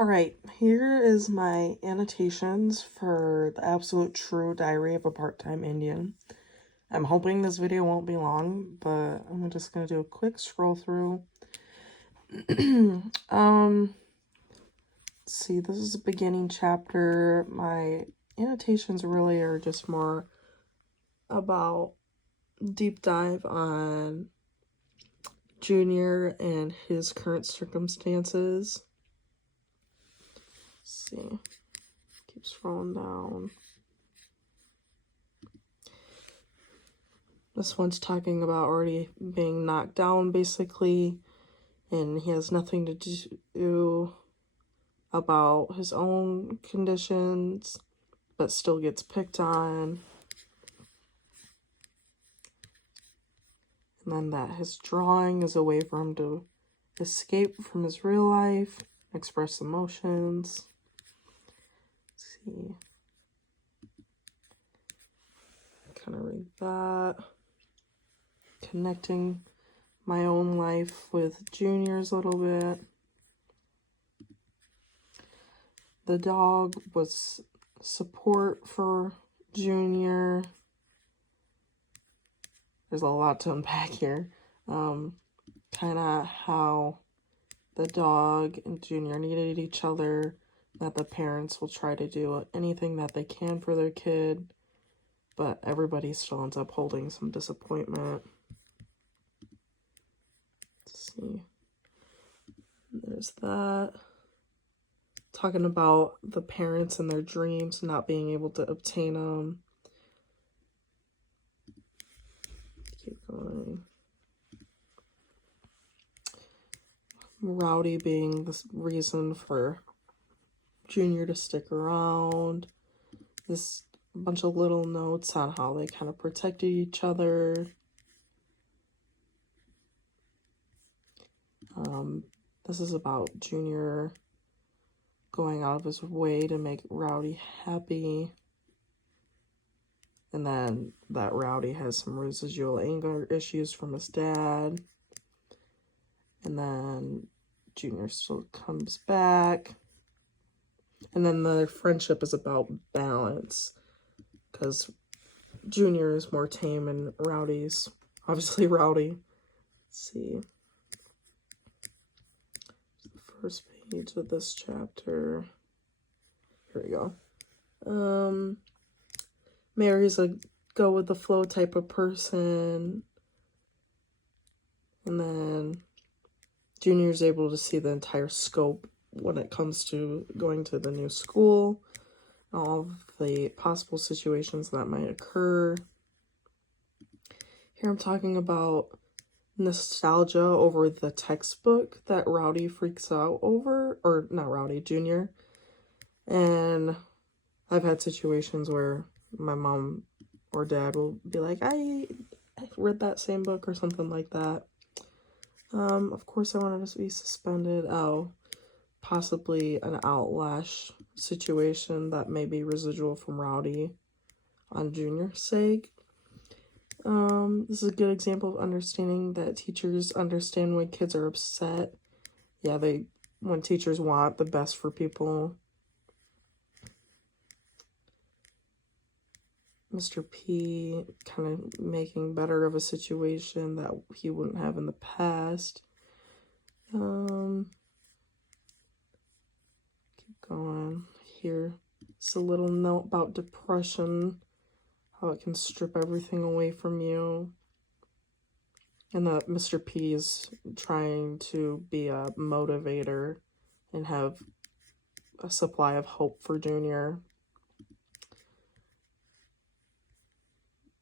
Alright, here is my annotations for the absolute true diary of a part-time Indian. I'm hoping this video won't be long, but I'm just going to do a quick scroll through. Let's see, this is a beginning chapter. My annotations really are just more about deep dive on Junior and his current circumstances. Let's see, keep scrolling down. This one's talking about already being knocked down, basically, and he has nothing to do about his own conditions, but still gets picked on. And then that his drawing is a way for him to escape from his real life, express emotions. Let's see. Kind of read that. Connecting my own life with Junior's a little bit. The dog was support for Junior. There's a lot to unpack here. Kind of how the dog and Junior needed each other, that the parents will try to do anything that they can for their kid, but everybody still ends up holding some disappointment. Let's see. There's that. Talking about the parents and their dreams, not being able to obtain them. Keep going. Rowdy being the reason for Junior to stick around. This bunch of little notes on how they kind of protected each other. This is about Junior going out of his way to make Rowdy happy. And then that Rowdy has some residual anger issues from his dad. And then Junior still comes back. And then the friendship is about balance, because Junior is more tame and Rowdy's obviously rowdy. Let's see. The first page of this chapter. Here we go. Mary's a go with the flow type of person. And then Junior's able to see the entire scope when it comes to going to the new school, all of the possible situations that might occur. Here I'm talking about nostalgia over the textbook that Rowdy freaks out over, or not Rowdy, Junior. And I've had situations where my mom or dad will be like, I read that same book or something like that. Of course I wanted to be suspended. Oh, possibly an outlash situation that may be residual from Rowdy on Junior's sake. This is a good example of understanding that teachers understand when kids are upset. Yeah, when teachers want the best for people. Mr. P kind of making better of a situation that he wouldn't have in the past. Keep going. Here, it's a little note about depression, how it can strip everything away from you. And that Mr. P is trying to be a motivator and have a supply of hope for Junior.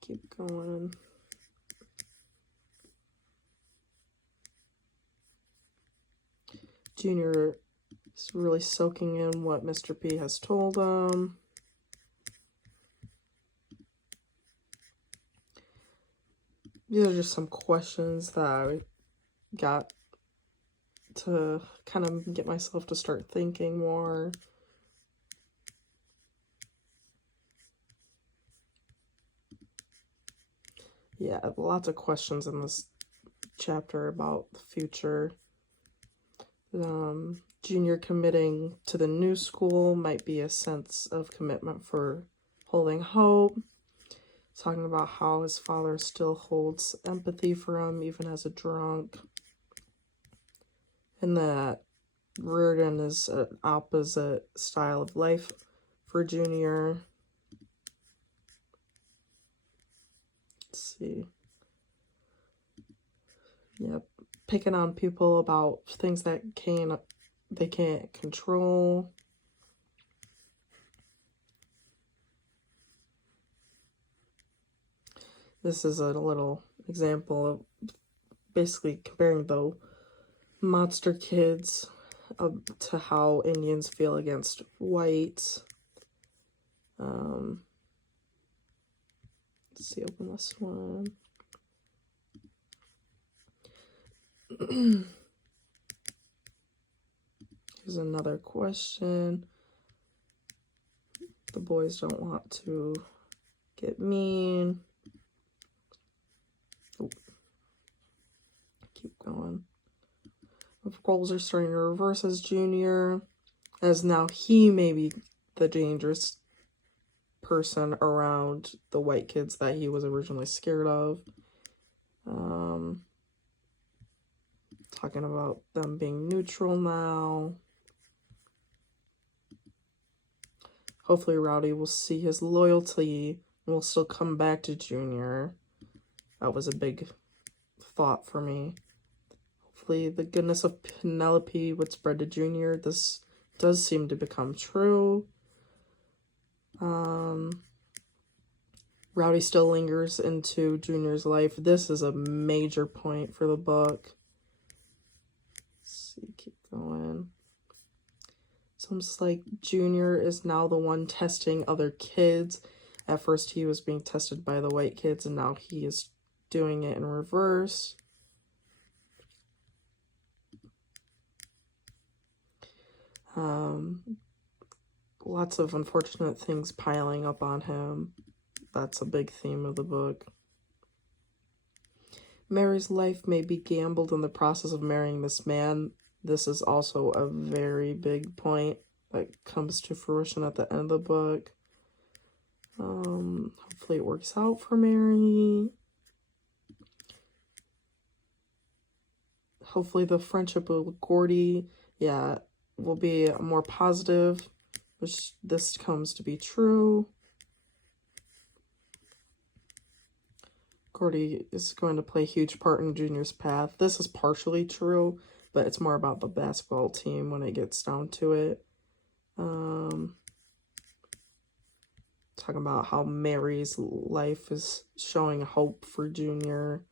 Keep going. Junior is really soaking in what Mr. P has told him. These are just some questions that I got to kind of get myself to start thinking more. Yeah, lots of questions in this chapter about the future. Junior committing to the new school might be a sense of commitment for holding hope. Talking about how his father still holds empathy for him, even as a drunk. And that Reardon is an opposite style of life for Junior. Let's see. Yep. Picking on people about things that they can't control. This is a little example of basically comparing the monster kids to how Indians feel against whites. Let's see, open this one. Here's another question. The boys don't want to get mean. Oh. Keep going. Roles are starting to reverse as Junior, as now he may be the dangerous person around the white kids that he was originally scared of. Talking about them being neutral now. Hopefully Rowdy will see his loyalty and will still come back to Junior. That was a big thought for me. Hopefully the goodness of Penelope would spread to Junior. This does seem to become true. Rowdy still lingers into Junior's life. This is a major point for the book. Let's see, keep going. It's almost like Junior is now the one testing other kids. At first he was being tested by the white kids, and now he is doing it in reverse. Lots of unfortunate things piling up on him. That's a big theme of the book. Mary's life may be gambled in the process of marrying this man. This is also a very big point that comes to fruition at the end of the book. Hopefully it works out for Mary. Hopefully the friendship with Gordy, will be more positive, which this comes to be true. Gordy is going to play a huge part in Junior's path. This is partially true, but it's more about the basketball team when it gets down to it. Talking about how Mary's life is showing hope for Junior.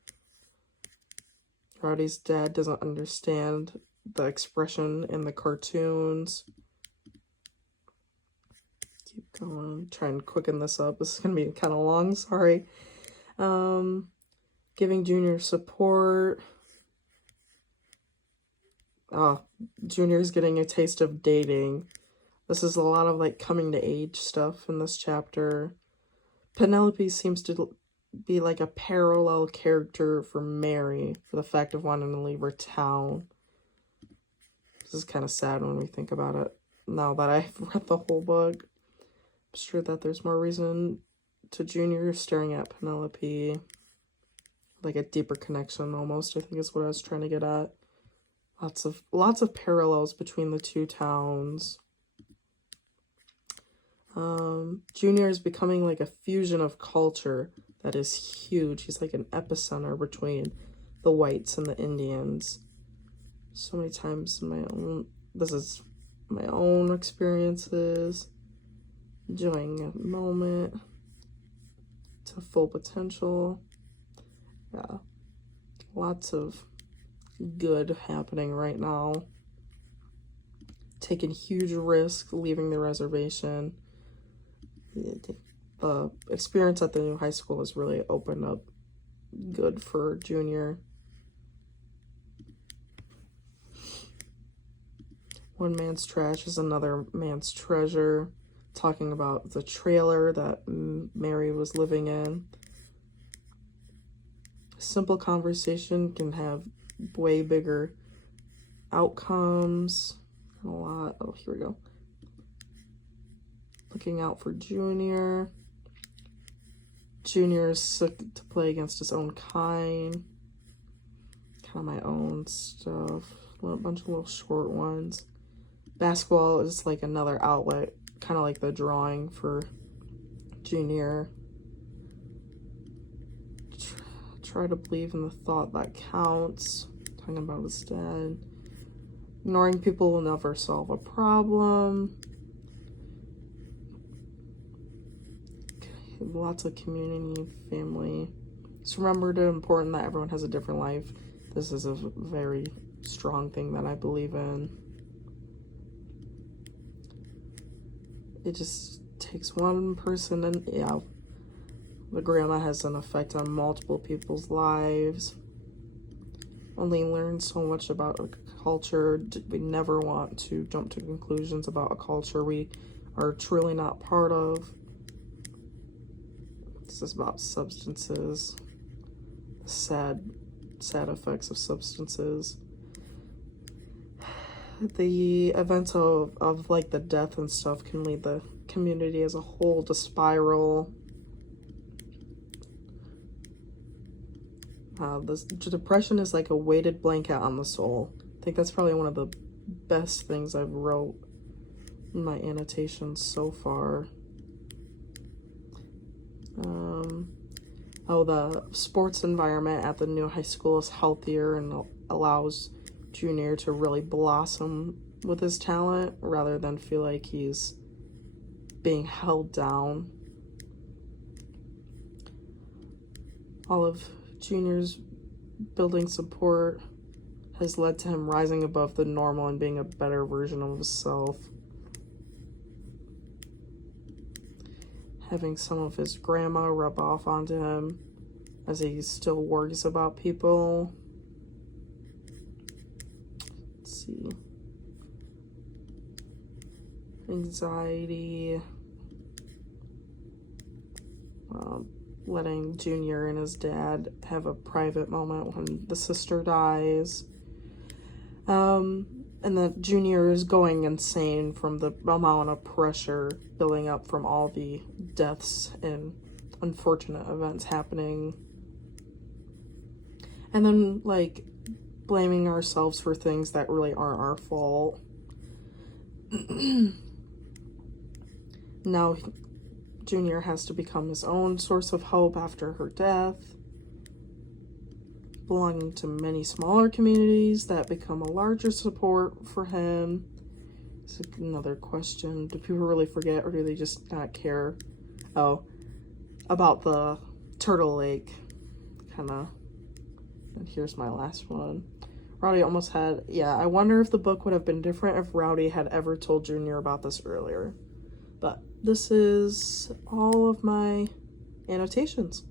Rowdy's dad doesn't understand the expression in the cartoons. Keep going. Try and quicken this up. This is going to be kind of long, sorry. Giving Junior support. Junior's getting a taste of dating. This is a lot of like coming to age stuff in this chapter. Penelope seems to be like a parallel character for Mary, for the fact of wanting to leave her town. This is kind of sad when we think about it. Now that I've read the whole book, I'm sure that there's more reason to Junior staring at Penelope. Like a deeper connection almost, I think is what I was trying to get at. Lots of parallels between the two towns. Junior is becoming like a fusion of culture that is huge. He's like an epicenter between the whites and the Indians. So many times this is my own experiences, enjoying a moment to full potential. Yeah, lots of good happening right now. Taking huge risks, leaving the reservation. The experience at the new high school has really opened up good for Junior. One man's trash is another man's treasure. Talking about the trailer that Mary was living in. Simple conversation can have way bigger outcomes. a lot. Oh, here we go. Looking out for Junior. Junior is sick to play against his own kind. Kind of my own stuff. A bunch of little short ones. Basketball is like another outlet, kind of like the drawing for Junior. Try to believe in the thought that counts. Talking about his dad. Ignoring people will never solve a problem. Lots of community, family. Just remember it's important that everyone has a different life. This is a very strong thing that I believe in. It just takes one person, and yeah, the grandma has an effect on multiple people's lives. Only learn so much about a culture. We never want to jump to conclusions about a culture we are truly not part of. This is about substances, sad effects of substances. The events of like the death and stuff can lead the community as a whole to spiral. This depression is like a weighted blanket on the soul. I think that's probably one of the best things I've wrote in my annotations so far. The sports environment at the new high school is healthier and allows Junior to really blossom with his talent rather than feel like he's being held down. All of Junior's building support has led to him rising above the normal and being a better version of himself. Having some of his grandma rub off onto him as he still worries about people. Let's see. Anxiety. Letting Junior and his dad have a private moment when the sister dies. And that Junior is going insane from the amount of pressure building up from all the deaths and unfortunate events happening. And then, like, blaming ourselves for things that really aren't our fault. Now, Junior has to become his own source of hope after her death. Belonging to many smaller communities that become a larger support for him. It's another question. Do people really forget, or do they just not care? Oh, about the Turtle Lake. Kind of. And here's my last one. Rowdy almost had... Yeah, I wonder if the book would have been different if Rowdy had ever told Junior about this earlier. But this is all of my annotations.